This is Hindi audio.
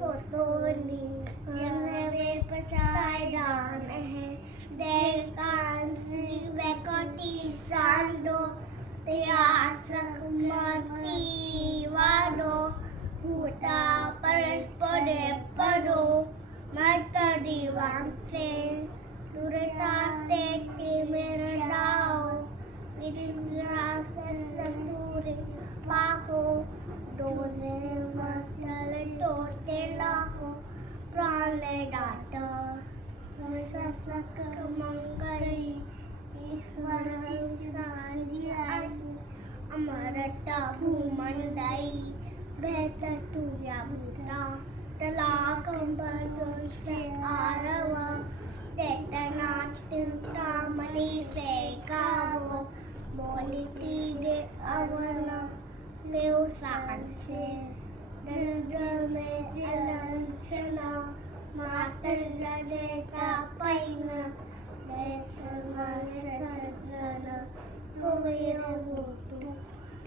Possoli, never be beside on त्यासमती वाडो भूता परस्परे पडो मत दिवांचे दुरता ते तिमिरडाओ विद्रासुरे पाहो, डोले टोटे लाहो, प्राणे डाट। मंगई अमरता भूमंडई बेहत तुझ्या भूता तला कंबरचे आरव। तेटनाट तिंता मनी से गावो। बोली तीजे अवन लेव सांचे दर्द में जलंचना मातंड देता पैना।